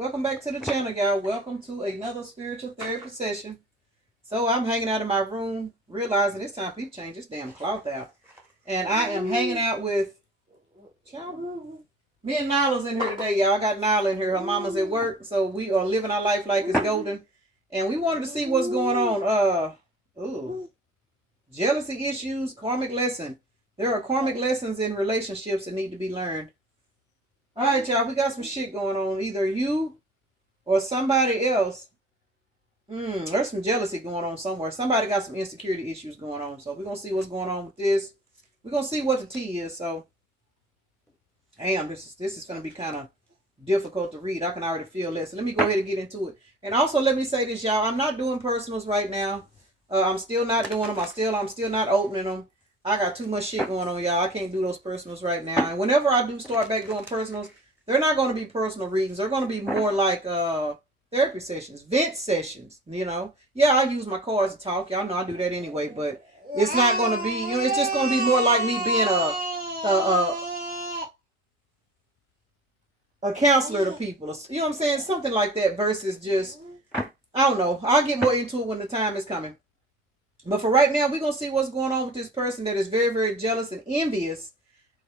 Welcome back to the channel, y'all. Welcome to another spiritual therapy session. So I'm hanging out in my room, realizing it's time for me to change this damn cloth out. And I am hanging out with child. Me and Nyla's in here today, y'all. I got Nyla in here. Her mama's at work, so we are living our life like it's golden. And we wanted to see what's going on. Jealousy issues, karmic lesson. There are karmic lessons in relationships that need to be learned. All right, y'all. We got some shit going on. Either you or somebody else. There's some jealousy going on somewhere. Somebody got some insecurity issues going on. So we're gonna see what's going on with this. We're gonna see what the tea is. So, damn, this is gonna be kind of difficult to read. I can already feel that. So let me go ahead and get into it. And also, let me say this, y'all. I'm not doing personals right now. I'm still not doing them. I'm still not opening them. I got too much shit going on, y'all. I can't do those personals right now. And whenever I do start back doing personals, they're not going to be personal readings. They're going to be more like therapy sessions, vent sessions, you know. Yeah, I use my cards to talk. Y'all know I do that anyway, but it's not going to be, it's just going to be more like me being a counselor to people. You know what I'm saying? Something like that versus just, I don't know. I'll get more into it when the time is coming. But for right now, we're going to see what's going on with this person that is very, very jealous and envious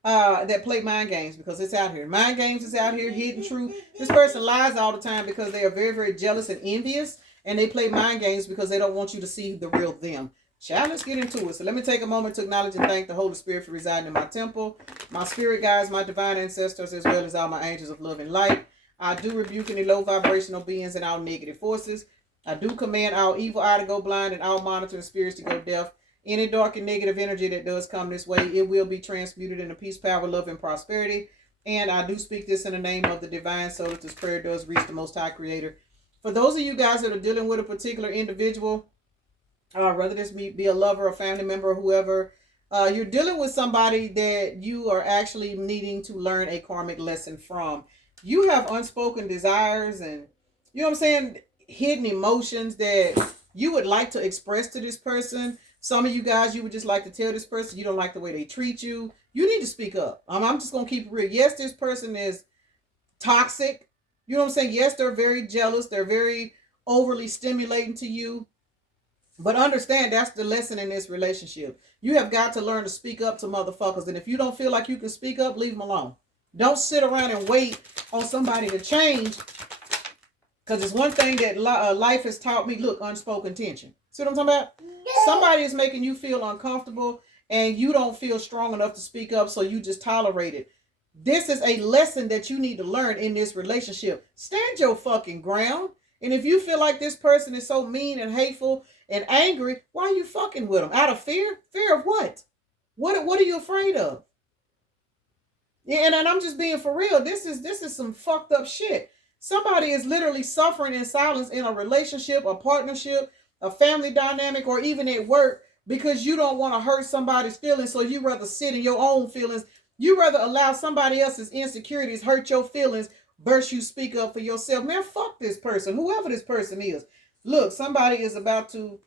that play mind games, because it's out here. Mind games is out here, hidden truth. This person lies all the time because they are very, very jealous and envious, and they play mind games because they don't want you to see the real them. Child, let's get into it. So let me take a moment to acknowledge and thank the Holy Spirit for residing in my temple, my spirit guides, my divine ancestors, as well as all my angels of love and light. I do rebuke any low vibrational beings and all negative forces. I do command all evil eye to go blind and all monitoring spirits to go deaf. Any dark and negative energy that does come this way, it will be transmuted into peace, power, love, and prosperity. And I do speak this in the name of the divine, so that this prayer does reach the Most High Creator. For those of you guys that are dealing with a particular individual, whether this be a lover, a family member, or whoever, you're dealing with somebody that you are actually needing to learn a karmic lesson from. You have unspoken desires and, you know what I'm saying, hidden emotions that you would like to express to this person. Some of you guys, you would just like to tell this person you don't like the way they treat you. You need to speak up. I'm just going to keep it real. Yes, this person is toxic. You know what I'm saying? Yes, they're very jealous. They're very overly stimulating to you. But understand, that's the lesson in this relationship. You have got to learn to speak up to motherfuckers. And if you don't feel like you can speak up, leave them alone. Don't sit around and wait on somebody to change. Because it's one thing that life has taught me. Look, unspoken tension. See what I'm talking about? Somebody is making you feel uncomfortable and you don't feel strong enough to speak up, so you just tolerate it. This is a lesson that you need to learn in this relationship. Stand your fucking ground. And if you feel like this person is so mean and hateful and angry, why are you fucking with them? Out of fear? Fear of what? What are you afraid of? Yeah, and I'm just being for real. This is some fucked up shit. Somebody is literally suffering in silence in a relationship, a partnership, a family dynamic, or even at work, because you don't want to hurt somebody's feelings, so you rather sit in your own feelings. You rather allow somebody else's insecurities hurt your feelings versus you speak up for yourself. Man, fuck this person, whoever this person is. Look, somebody is about to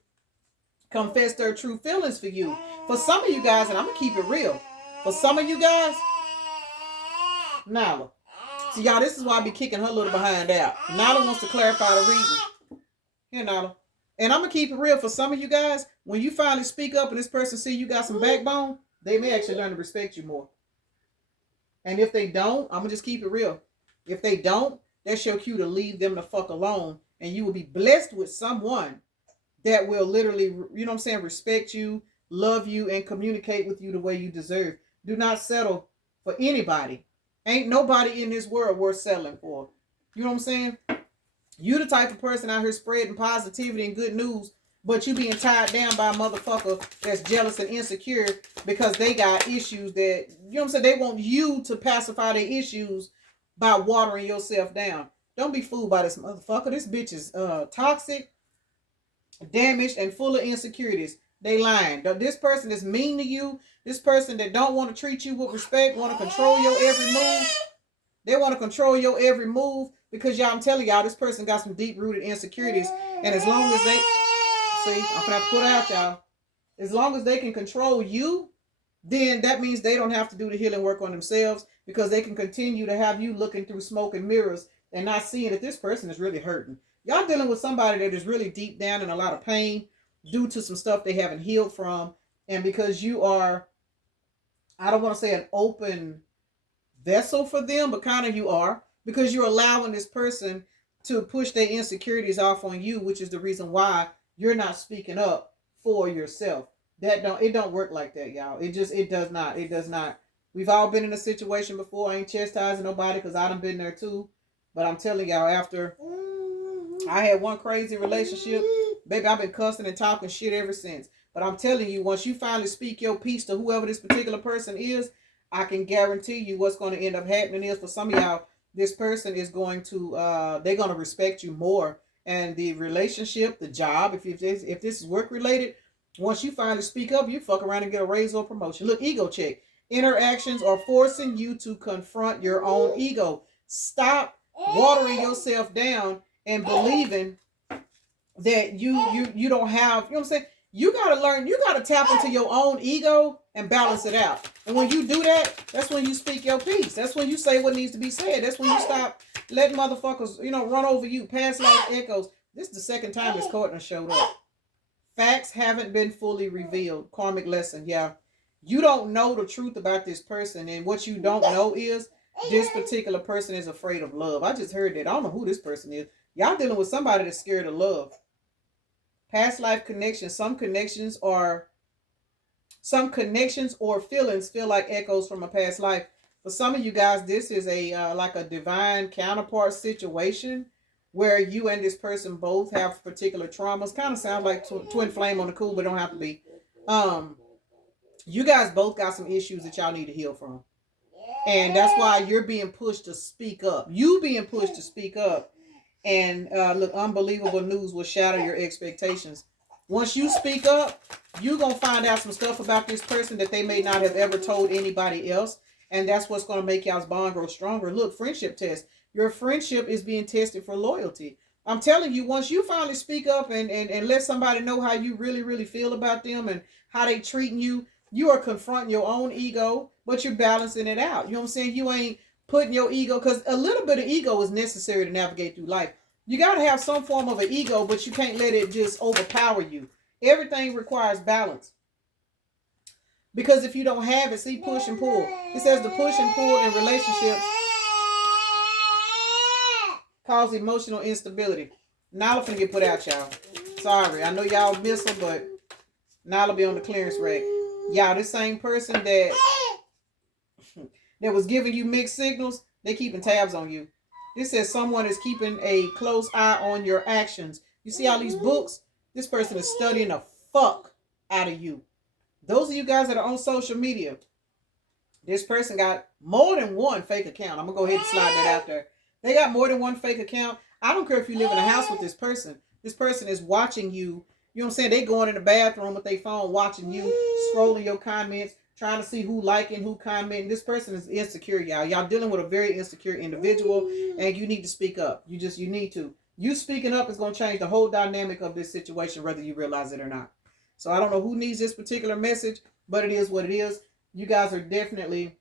confess their true feelings for you. For some of you guys, and I'm going to keep it real. For some of you guys, Nala. See, y'all, this is why I be kicking her little behind out. Nala wants to clarify the reason. Here, Nala. And I'm going to keep it real. For some of you guys, when you finally speak up and this person see you got some backbone, they may actually learn to respect you more. And if they don't, I'm going to just keep it real. If they don't, that's your cue to leave them the fuck alone. And you will be blessed with someone that will literally, you know what I'm saying, respect you, love you, and communicate with you the way you deserve. Do not settle for anybody. Ain't nobody in this world worth settling for. You know what I'm saying? You the type of person out here spreading positivity and good news, but you being tied down by a motherfucker that's jealous and insecure because they got issues that, you know what I'm saying, they want you to pacify their issues by watering yourself down. Don't be fooled by this motherfucker. This bitch is toxic, damaged, and full of insecurities. They lying. This person is mean to you. This person that don't want to treat you with respect, want to control your every move. They want to control your every move because, y'all, I'm telling y'all, this person got some deep-rooted insecurities. And as long as they, see, I'm going to have to put it out, y'all. As long as they can control you, then that means they don't have to do the healing work on themselves, because they can continue to have you looking through smoke and mirrors and not seeing that this person is really hurting. Y'all dealing with somebody that is really deep down in a lot of pain due to some stuff they haven't healed from. And because you are, I don't want to say an open vessel for them, but kind of you are, because you're allowing this person to push their insecurities off on you, which is the reason why you're not speaking up for yourself. It don't work like that, y'all. It does not. It does not. We've all been in a situation before. I ain't chastising nobody because I done been there too. But I'm telling y'all, after I had one crazy relationship, baby, I've been cussing and talking shit ever since. But I'm telling you, once you finally speak your piece to whoever this particular person is, I can guarantee you what's going to end up happening is, for some of y'all, this person is going to, they're going to respect you more. And the relationship, the job, if this is work related, once you finally speak up, you fuck around and get a raise or a promotion. Look, ego check. Interactions are forcing you to confront your own ego. Stop watering yourself down and believing that you don't have, you know what I'm saying? You got to learn, you got to tap into your own ego and balance it out. And when you do that, that's when you speak your piece. That's when you say what needs to be said. That's when you stop letting motherfuckers, run over you. Past life echoes. This is the second time this court showed up. Facts haven't been fully revealed. Karmic lesson. Yeah. You don't know the truth about this person. And what you don't know is this particular person is afraid of love. I just heard that. I don't know who this person is. Y'all dealing with somebody that's scared of love. Past life connections. Some connections or feelings feel like echoes from a past life. For some of you guys, this is a like a divine counterpart situation where you and this person both have particular traumas. Kind of sounds like twin flame on the cool, but don't have to be. You guys both got some issues that y'all need to heal from. And that's why you're being pushed to speak up. You being pushed to speak up. And look, unbelievable news will shatter your expectations. Once you speak up, you're going to find out some stuff about this person that they may not have ever told anybody else. And that's what's going to make y'all's bond grow stronger. Look, friendship test. Your friendship is being tested for loyalty. I'm telling you, once you finally speak up and let somebody know how you really, really feel about them and how they treating you, you are confronting your own ego, but you're balancing it out. You know what I'm saying? You ain't putting your ego, because a little bit of ego is necessary to navigate through life. You got to have some form of an ego, but you can't let it just overpower you. Everything requires balance. Because if you don't have it, see, push and pull. It says the push and pull in relationships cause emotional instability. Nala finna get put out, y'all. Sorry, I know y'all miss her, but Nala be on the clearance rack. Y'all, this same person that was giving you mixed signals, they keeping tabs on you. This says someone is keeping a close eye on your actions. You see all these books? This person is studying the fuck out of you. Those of you guys that are on social media, this person got more than one fake account. I'm going to go ahead and slide that out there. They got more than one fake account. I don't care if you live in a house with this person. This person is watching you. You know what I'm saying? They going in the bathroom with their phone watching you, scrolling your comments, trying to see who liking, who commenting. This person is insecure, y'all. Y'all dealing with a very insecure individual, and you need to speak up. You need to. You speaking up is going to change the whole dynamic of this situation, whether you realize it or not. So I don't know who needs this particular message, but it is what it is. You guys are definitely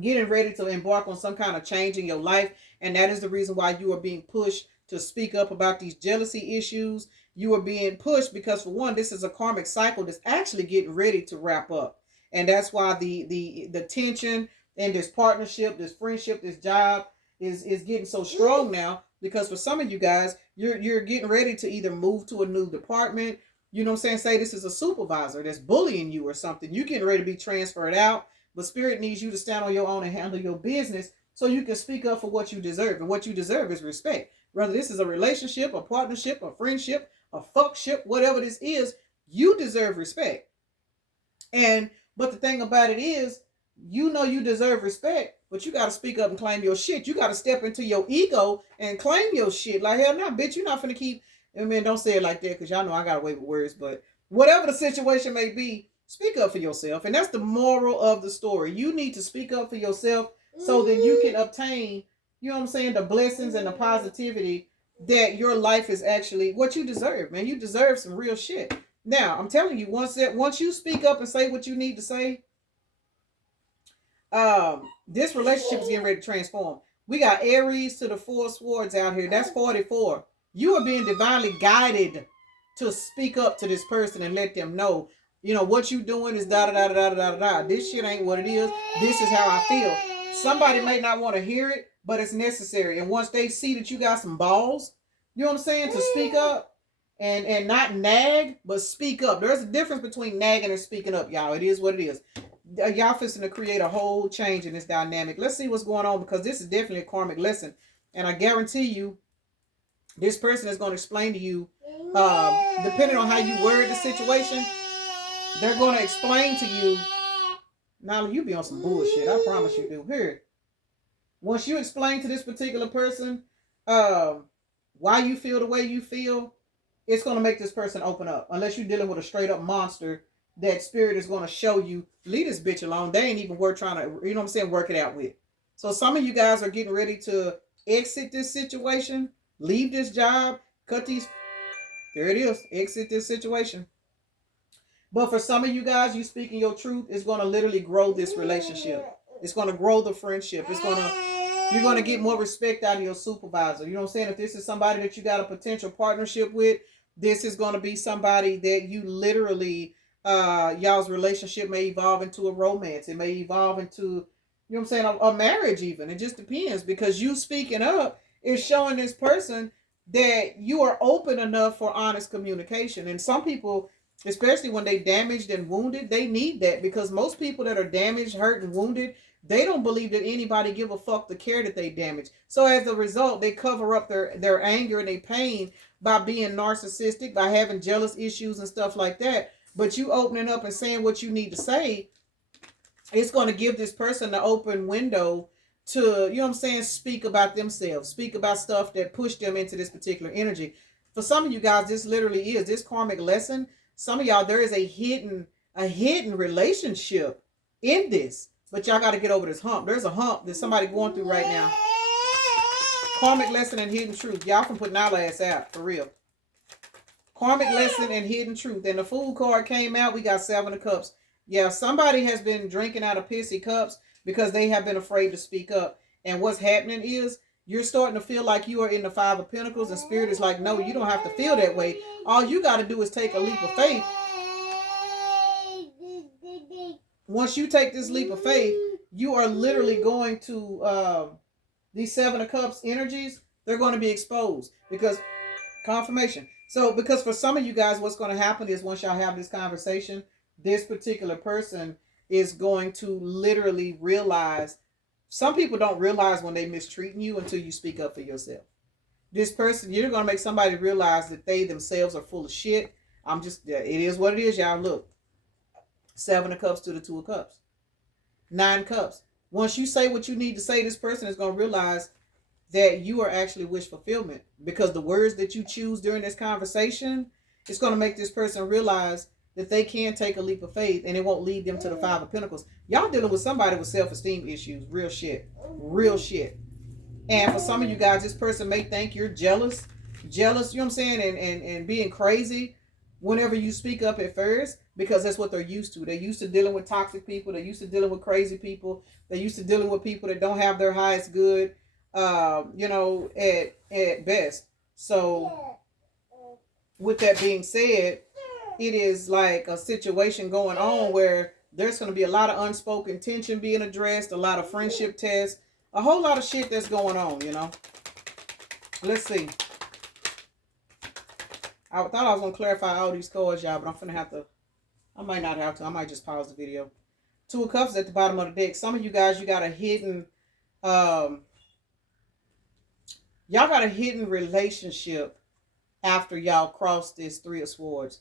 getting ready to embark on some kind of change in your life. And that is the reason why you are being pushed to speak up about these jealousy issues. You are being pushed because, for one, this is a karmic cycle that's actually getting ready to wrap up. And that's why the tension in this partnership, this friendship, this job is getting so strong now. Because for some of you guys, you're getting ready to either move to a new department. You know what I'm saying? Say this is a supervisor that's bullying you or something. You're getting ready to be transferred out. But Spirit needs you to stand on your own and handle your business so you can speak up for what you deserve. And what you deserve is respect. Whether this is a relationship, a partnership, a friendship, a fuckship, whatever this is, you deserve respect. But the thing about it is, you know you deserve respect, but you got to speak up and claim your shit. You got to step into your ego and claim your shit. Like, hell no, bitch, you're not finna keep, I mean, don't say it like that, because y'all know I got away with words, but whatever the situation may be, speak up for yourself. And that's the moral of the story. You need to speak up for yourself so that you can obtain, you know what I'm saying, the blessings and the positivity that your life is actually what you deserve, man. You deserve some real shit. Now, I'm telling you, once you speak up and say what you need to say, this relationship is getting ready to transform. We got Aries to the 4 swords out here. That's 44. You are being divinely guided to speak up to this person and let them know, you know, what you doing is da da da da da da da. This shit ain't what it is. This is how I feel. Somebody may not want to hear it, but it's necessary. And once they see that you got some balls, you know what I'm saying, to speak up and not nag, but speak up. There's a difference between nagging and speaking up, y'all. It is what it is. Y'all fixing to create a whole change in this dynamic. Let's see what's going on, because this is definitely a karmic lesson. And I guarantee you, this person is going to explain to you, depending on how you word the situation, they're going to explain to you. Now, you be on some bullshit. I promise you do. Here, once you explain to this particular person why you feel the way you feel, it's going to make this person open up. Unless you're dealing with a straight up monster, that spirit is going to show you, leave this bitch alone. They ain't even worth trying to, you know what I'm saying, work it out with. So some of you guys are getting ready to exit this situation, leave this job, cut these, there it is, exit this situation. But for some of you guys, you speaking your truth is going to literally grow this relationship. It's going to grow the friendship. You're going to get more respect out of your supervisor. You know what I'm saying? If this is somebody that you got a potential partnership with, this is going to be somebody that you literally, y'all's relationship may evolve into a romance. It may evolve into, you know what I'm saying, a marriage even. It just depends, because you speaking up is showing this person that you are open enough for honest communication. And some people, especially when they damaged and wounded, they need that, because most people that are damaged, hurt, and wounded, they don't believe that anybody give a fuck to care that they damaged. So as a result, they cover up their anger and their pain by being narcissistic, by having jealous issues and stuff like that. But you opening up and saying what you need to say, it's going to give this person the open window to, you know what I'm saying, speak about themselves, speak about stuff that pushed them into this particular energy. For some of you guys, this literally is this karmic lesson. Some of y'all, there is a hidden relationship in this, but y'all got to get over this hump. There's a hump that somebody going through right now. Karmic lesson and hidden truth. Y'all can put our ass out, for real. Karmic lesson and hidden truth. And the Fool card came out. We got 7 of Cups. Yeah, somebody has been drinking out of pissy cups because they have been afraid to speak up. And what's happening is you're starting to feel like you are in the 5 of Pentacles, and Spirit is like, no, you don't have to feel that way. All you got to do is take a leap of faith. Once you take this leap of faith, you are literally going to, these 7 of Cups energies, they're going to be exposed. Because, confirmation. So, because for some of you guys, what's going to happen is once y'all have this conversation, this particular person is going to literally realize, some people don't realize when they mistreating you until you speak up for yourself. This person, you're going to make somebody realize that they themselves are full of shit. It is what it is, y'all. Look, 7 of Cups to the 2 of Cups. 9 Cups. Once you say what you need to say, this person is going to realize that you are actually wish fulfillment, because the words that you choose during this conversation, it's going to make this person realize that they can take a leap of faith, and it won't lead them to the 5 of Pentacles. Y'all dealing with somebody with self-esteem issues. Real shit. Real shit. And for some of you guys, this person may think you're jealous, you know what I'm saying, and being crazy whenever you speak up at first, because that's what they're used to. They're used to dealing with toxic people. They're used to dealing with crazy people. They're used to dealing with people that don't have their highest good, at best. So with that being said, it is like a situation going on where there's going to be a lot of unspoken tension being addressed, a lot of friendship tests, a whole lot of shit that's going on, you know. Let's see. I thought I was going to clarify all these cards, y'all, but I'm going to have to, I might not have to. I might just pause the video. 2 of Cups at the bottom of the deck. Some of you guys, you got a hidden, y'all got a hidden relationship after y'all cross this 3 of Swords.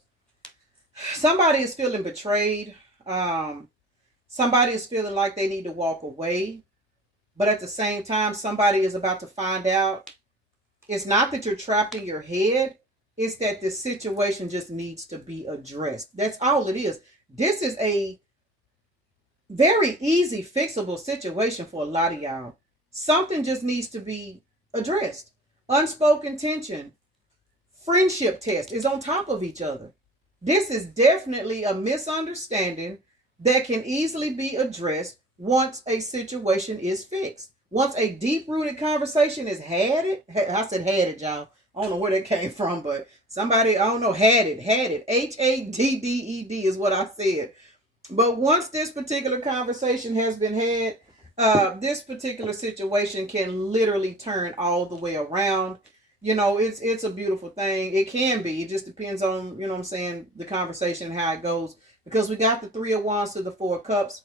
Somebody is feeling betrayed. Somebody is feeling like they need to walk away. But at the same time, somebody is about to find out. It's not that you're trapped in your head. It's that the situation just needs to be addressed. That's all it is. This is a very easy fixable situation for a lot of y'all. Something just needs to be addressed. Unspoken tension. Friendship test is on top of each other. This is definitely a misunderstanding that can easily be addressed once a situation is fixed. Once a deep-rooted conversation is had it, I said had it, y'all. I don't know where that came from, but somebody, I don't know, had it. Hadded is what I said. But once this particular conversation has been had, this particular situation can literally turn all the way around. You know, it's a beautiful thing. It can be. It just depends on, you know what I'm saying, the conversation, how it goes. Because we got the 3 of Wands to the 4 of Cups.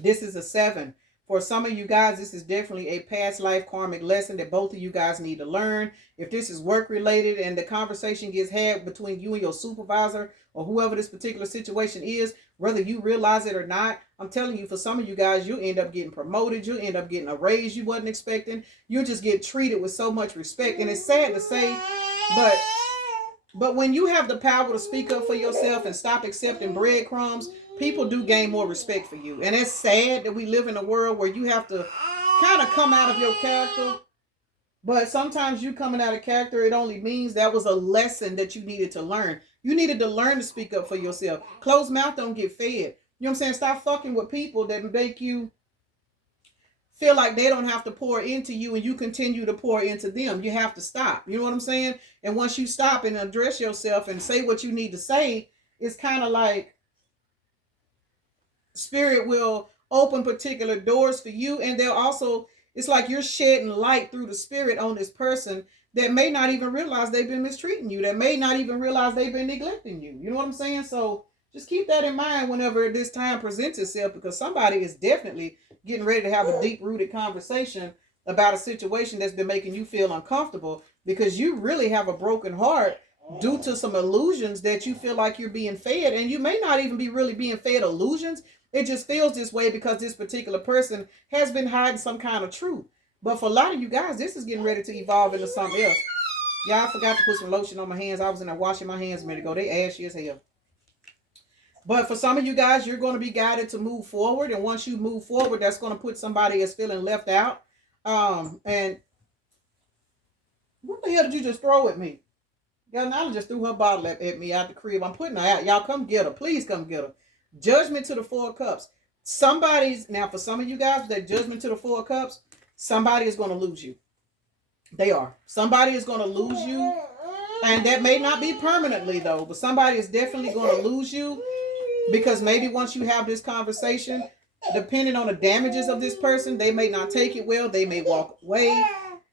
This is a 7. For some of you guys, this is definitely a past life karmic lesson that both of you guys need to learn. If this is work related and the conversation gets had between you and your supervisor or whoever this particular situation is, whether you realize it or not, I'm telling you, for some of you guys, you'll end up getting promoted. You'll end up getting a raise you wasn't expecting. You'll just get treated with so much respect. And it's sad to say, but when you have the power to speak up for yourself and stop accepting breadcrumbs, people do gain more respect for you. And it's sad that we live in a world where you have to kind of come out of your character. But sometimes you coming out of character, it only means that was a lesson that you needed to learn. You needed to learn to speak up for yourself. Closed mouth don't get fed. You know what I'm saying? Stop fucking with people that make you feel like they don't have to pour into you and you continue to pour into them. You have to stop. You know what I'm saying? And once you stop and address yourself and say what you need to say, it's kind of like Spirit will open particular doors for you, and they'll also, it's like you're shedding light through the Spirit on this person that may not even realize they've been mistreating you, that may not even realize they've been neglecting you. You know what I'm saying? So just keep that in mind whenever this time presents itself, because somebody is definitely getting ready to have a deep-rooted conversation about a situation that's been making you feel uncomfortable, because you really have a broken heart due to some illusions that you feel like you're being fed, and you may not even be really being fed illusions. It just feels this way because this particular person has been hiding some kind of truth. But for a lot of you guys, this is getting ready to evolve into something else. Yeah, I forgot to put some lotion on my hands. I was in there washing my hands a minute ago. They ashy as hell. But for some of you guys, you're going to be guided to move forward. And once you move forward, that's going to put somebody that's feeling left out. And what the hell did you just throw at me? Yeah, Nala just threw her bottle at me out the crib. I'm putting her out. Y'all come get her. Please come get her. Judgment to the 4 of Cups. Now for some of you guys, that judgment to the 4 of Cups, somebody is going to lose you. They are. Somebody is going to lose you. And that may not be permanently though, but somebody is definitely going to lose you, because maybe once you have this conversation, depending on the damages of this person, they may not take it well. They may walk away.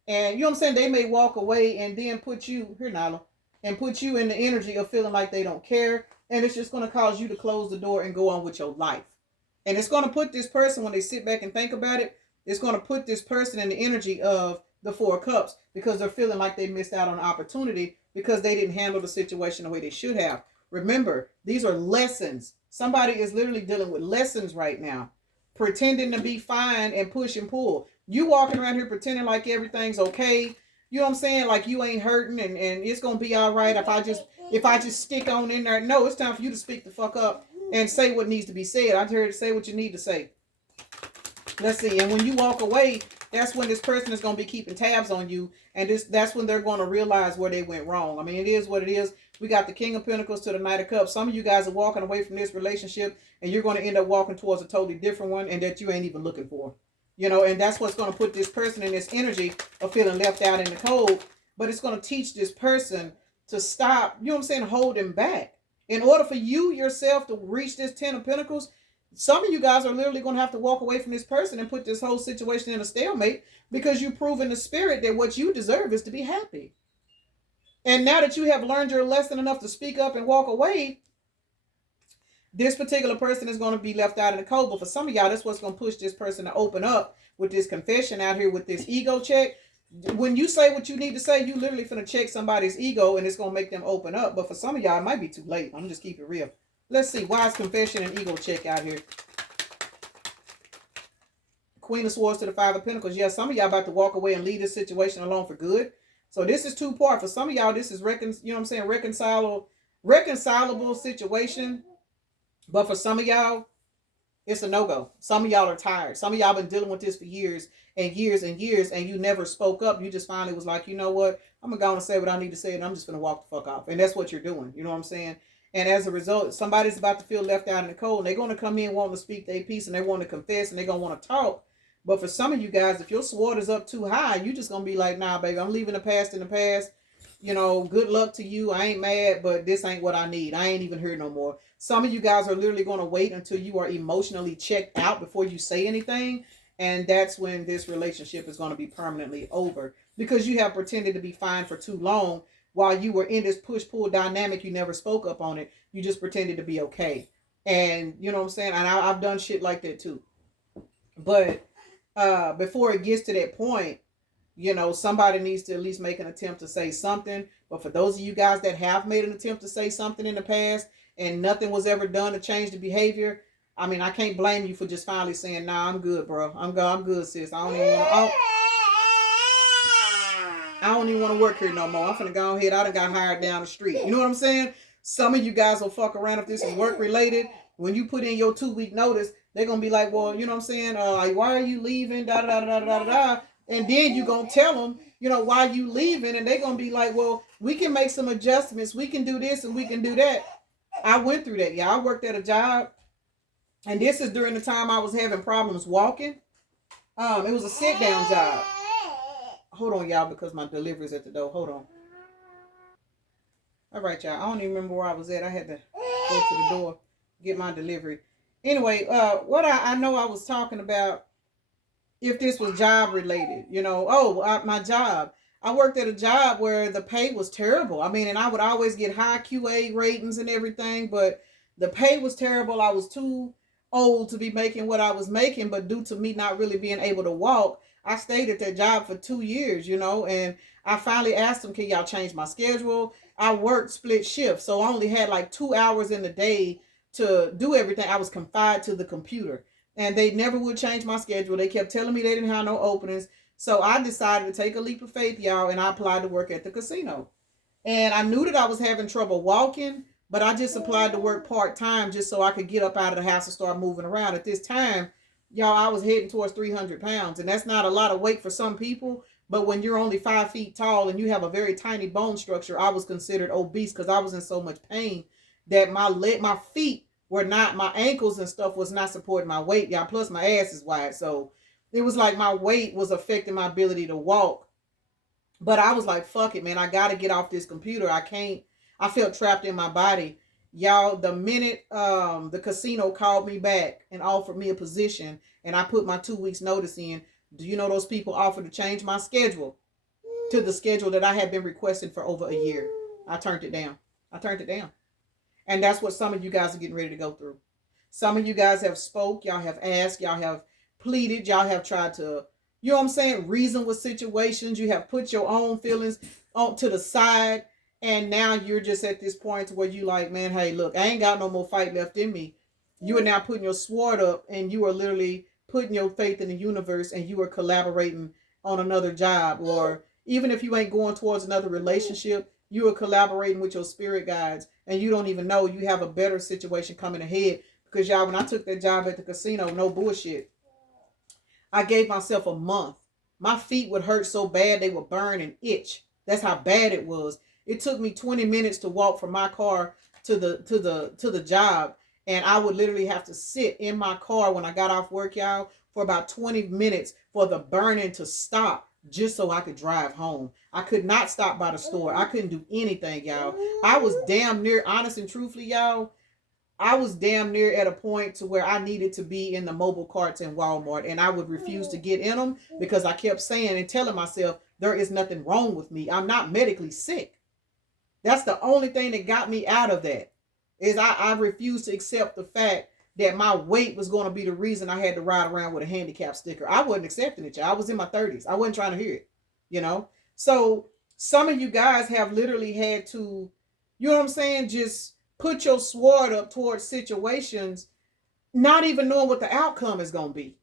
And you know what I'm saying? They may walk away and then put you, here Nala, and put you in the energy of feeling like they don't care. And it's just going to cause you to close the door and go on with your life. And it's going to put this person, when they sit back and think about it, it's going to put this person in the energy of the 4 of Cups, because they're feeling like they missed out on an opportunity because they didn't handle the situation the way they should have. Remember, these are lessons. Somebody is literally dealing with lessons right now, pretending to be fine and push and pull. You walking around here pretending like everything's okay. You know what I'm saying? Like you ain't hurting and it's going to be all right if I just stick on in there. No, it's time for you to speak the fuck up and say what needs to be said. I heard say what you need to say. Let's see. And when you walk away, that's when this person is going to be keeping tabs on you. And that's when they're going to realize where they went wrong. I mean, it is what it is. We got the King of Pentacles to the Knight of Cups. Some of you guys are walking away from this relationship and you're going to end up walking towards a totally different one, and that you ain't even looking for. You know, and that's what's going to put this person in this energy of feeling left out in the cold. But it's going to teach this person to stop, you know what I'm saying, holding back. In order for you yourself to reach this 10 of Pentacles, some of you guys are literally going to have to walk away from this person and put this whole situation in a stalemate, because you prove in the spirit that what you deserve is to be happy. And now that you have learned your lesson enough to speak up and walk away, this particular person is going to be left out in the cold. But for some of y'all, that's what's going to push this person to open up with this confession out here with this ego check. When you say what you need to say, you literally finna check somebody's ego, and it's going to make them open up. But for some of y'all, it might be too late. I'm just keep it real. Let's see. Wise confession and ego check out here. Queen of Swords to the 5 of Pentacles. Yeah, some of y'all about to walk away and leave this situation alone for good. So this is 2-part. For some of y'all, this is you know what I'm saying, reconcilable situation. But for some of y'all, it's a no-go. Some of y'all are tired. Some of y'all been dealing with this for years and years and years, and you never spoke up. You just finally was like, you know what? I'm going to go and say what I need to say, and I'm just going to walk the fuck off. And that's what you're doing. You know what I'm saying? And as a result, somebody's about to feel left out in the cold. And they're going to come in wanting to speak their piece, and they want to confess, and they're going to want to talk. But for some of you guys, if your sword is up too high, you just gonna be like, nah, baby, I'm leaving the past in the past. You know, good luck to you. I ain't mad, but this ain't what I need. I ain't even here no more. Some of you guys are literally gonna wait until you are emotionally checked out before you say anything. And that's when this relationship is going to be permanently over, because you have pretended to be fine for too long while you were in this push-pull dynamic. You never spoke up on it. You just pretended to be okay. And you know what I'm saying? And I've done shit like that too. But before it gets to that point, you know, somebody needs to at least make an attempt to say something. But for those of you guys that have made an attempt to say something in the past and nothing was ever done to change the behavior, I mean, I can't blame you for just finally saying, nah, I'm good, bro. I'm good, sis. I don't even want to work here no more. I'm finna go ahead. I done got hired down the street. You know what I'm saying? Some of you guys will fuck around if this is work related. When you put in your 2-week notice, they're going to be like, well, you know what I'm saying? Like, why are you leaving? Da, da, da, da, da, da. And then you going to tell them, you know, why you leaving? And they're going to be like, well, we can make some adjustments. We can do this and we can do that. I went through that. Yeah, I worked at a job. And this is during the time I was having problems walking. It was a sit-down job. Hold on, y'all, because my delivery's at the door. Hold on. All right, y'all. I don't even remember where I was at. I had to go to the door, get my delivery. Anyway, what I know I was talking about, if this was job related, you know, my job. I worked at a job where the pay was terrible. I mean, and I would always get high QA ratings and everything, but the pay was terrible. I was too old to be making what I was making, but due to me not really being able to walk, I stayed at that job for 2 years, you know, and I finally asked them, can y'all change my schedule? I worked split shifts, so I only had like 2 hours in the day to do everything. I was confined to the computer, and they never would change my schedule. They kept telling me they didn't have no openings, so I decided to take a leap of faith, y'all, and I applied to work at the casino. And I knew that I was having trouble walking, but I just applied to work part-time just so I could get up out of the house and start moving around. At this time, y'all, I was heading towards 300 pounds. And that's not a lot of weight for some people. But when you're only 5 feet tall and you have a very tiny bone structure, I was considered obese because I was in so much pain that my feet were not, my ankles and stuff was not supporting my weight, y'all. Plus my ass is wide. So it was like my weight was affecting my ability to walk. But I was like, fuck it, man. I got to get off this computer. I felt trapped in my body. Y'all, the minute the casino called me back and offered me a position and I put my 2 weeks notice in, do you know those people offered to change my schedule to the schedule that I had been requesting for over a year? I turned it down. And that's what some of you guys are getting ready to go through. Some of you guys have spoke, y'all have asked, y'all have pleaded, y'all have tried to, you know what I'm saying, reason with situations. You have put your own feelings on to the side. And now you're just at this point where you like, man, hey, look, I ain't got no more fight left in me. You are now putting your sword up and you are literally putting your faith in the universe and you are collaborating on another job. Or even if you ain't going towards another relationship, you are collaborating with your spirit guides and you don't even know you have a better situation coming ahead. Because y'all, when I took that job at the casino, no bullshit, I gave myself a month. My feet would hurt so bad they would burn and itch. That's how bad it was. It took me 20 minutes to walk from my car to the job. And I would literally have to sit in my car when I got off work, y'all, for about 20 minutes for the burning to stop just so I could drive home. I could not stop by the store. I couldn't do anything, y'all. I was damn near, honest and truthfully, y'all, I was damn near at a point to where I needed to be in the mobile carts in Walmart, and I would refuse to get in them because I kept saying and telling myself there is nothing wrong with me. I'm not medically sick. That's the only thing that got me out of that, is I refused to accept the fact that my weight was going to be the reason I had to ride around with a handicap sticker. I wasn't accepting it, y'all. I was in my 30s. I wasn't trying to hear it, you know? So some of you guys have literally had to, you know what I'm saying, just put your sword up towards situations not even knowing what the outcome is going to be.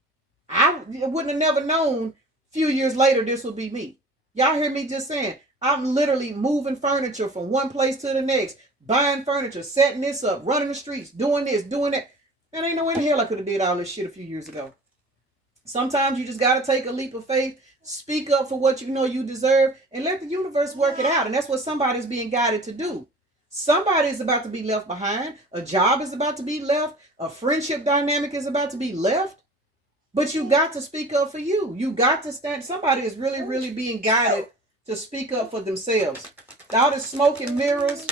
I wouldn't have never known a few years later this would be me. Y'all hear me just saying, I'm literally moving furniture from one place to the next, buying furniture, setting this up, running the streets, doing this, doing that. And ain't no way in hell I could have did all this shit a few years ago. Sometimes you just got to take a leap of faith, speak up for what you know you deserve, and let the universe work it out. And that's what somebody's being guided to do. Somebody is about to be left behind. A job is about to be left. A friendship dynamic is about to be left. But you got to speak up for you. You got to stand. Somebody is really, really being guided to speak up for themselves. All this smoke and mirrors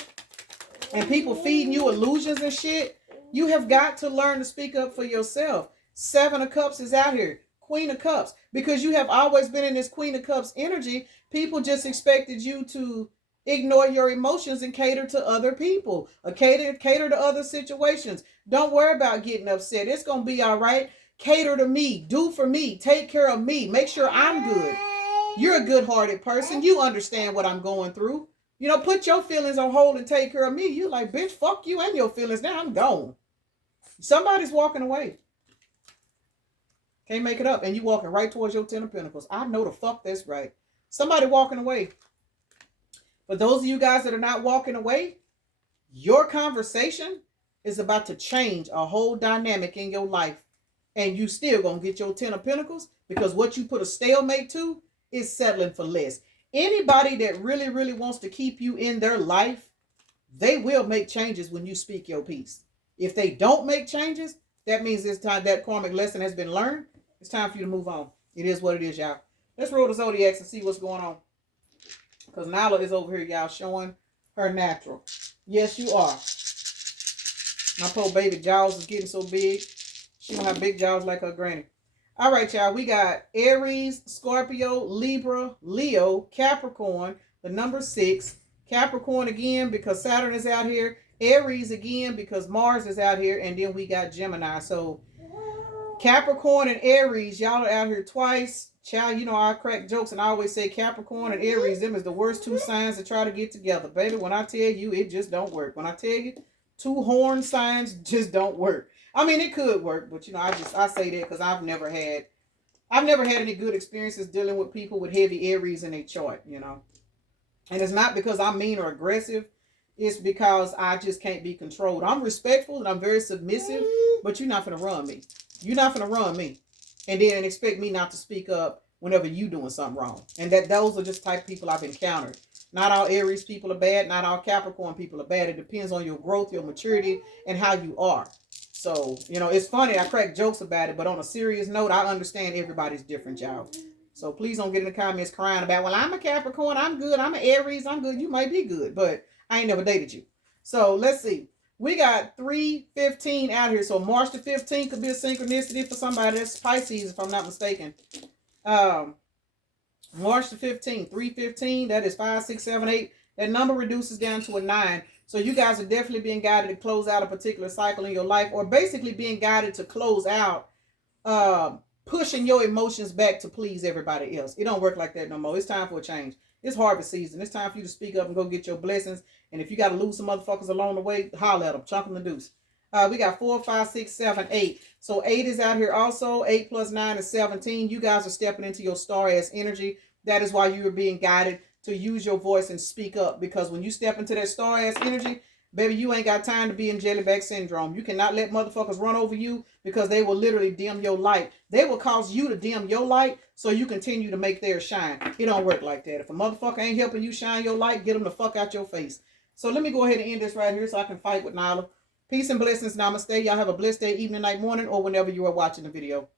and people feeding you illusions and shit. You have got to learn to speak up for yourself. 7 of Cups is out here. Queen of Cups. Because you have always been in this Queen of Cups energy, people just expected you to ignore your emotions and cater to other people. Or cater to other situations. Don't worry about getting upset. It's going to be all right. Cater to me. Do for me. Take care of me. Make sure I'm good. You're a good-hearted person. You understand what I'm going through. You know, put your feelings on hold and take care of me. You like, bitch, fuck you and your feelings. Now I'm gone. Somebody's walking away. Can't make it up. And you walking right towards your 10 of Pentacles. I know the fuck that's right. Somebody walking away. For those of you guys that are not walking away, your conversation is about to change a whole dynamic in your life. And you still gonna get your 10 of Pentacles because what you put a stalemate to is settling for less. Anybody that really, really wants to keep you in their life, they will make changes when you speak your piece. If they don't make changes, that means it's time that karmic lesson has been learned. It's time for you to move on. It is what it is, y'all. Let's roll the Zodiacs and see what's going on. Because Nala is over here, y'all, showing her natural. Yes, you are. My poor baby jaws is getting so big. She don't have big jaws like her granny. All right, y'all. We got Aries, Scorpio, Libra, Leo, Capricorn, the number 6. Capricorn again because Saturn is out here. Aries again because Mars is out here. And then we got Gemini. So Capricorn and Aries, y'all are out here twice. Child, you know I crack jokes and I always say Capricorn and Aries, them is the worst 2 signs to try to get together. Baby, when I tell you, it just don't work. When I tell you, 2 horn signs just don't work. I mean, it could work, but you know, I say that because I've never had any good experiences dealing with people with heavy Aries in their chart, you know. And it's not because I'm mean or aggressive. It's because I just can't be controlled. I'm respectful and I'm very submissive, but you're not going to run me. You're not going to run me and then expect me not to speak up whenever you doing something wrong. And those are just type of people I've encountered. Not all Aries people are bad. Not all Capricorn people are bad. It depends on your growth, your maturity, and how you are. So, you know, it's funny. I crack jokes about it. But on a serious note, I understand everybody's different, y'all. So please don't get in the comments crying about, well, I'm a Capricorn. I'm good. I'm an Aries. I'm good. You might be good. But I ain't never dated you. So let's see. We got 3/15 out here. So March the 15th could be a synchronicity for somebody. That's Pisces, if I'm not mistaken. March the 15th, 3/15. That is 5, 6, 7, 8. That number reduces down to a 9. So you guys are definitely being guided to close out a particular cycle in your life, or basically being guided to close out pushing your emotions back to please everybody else. It don't work like that no more. It's time for a change. It's harvest season. It's time for you to speak up and go get your blessings. And if you got to lose some motherfuckers along the way, holler at them. Chunk them the deuce. We got 4, 5, 6, 7, 8. So 8 is out here also. 8 plus 9 is 17. You guys are stepping into your star-ass energy. That is why you are being guided to use your voice and speak up. Because when you step into that star-ass energy, baby, you ain't got time to be in jellyback syndrome. You cannot let motherfuckers run over you because they will literally dim your light. They will cause you to dim your light so you continue to make theirs shine. It don't work like that. If a motherfucker ain't helping you shine your light, get them the fuck out your face. So let me go ahead and end this right here so I can fight with Nala. Peace and blessings. Namaste. Y'all have a blessed day, evening, night, morning, or whenever you are watching the video.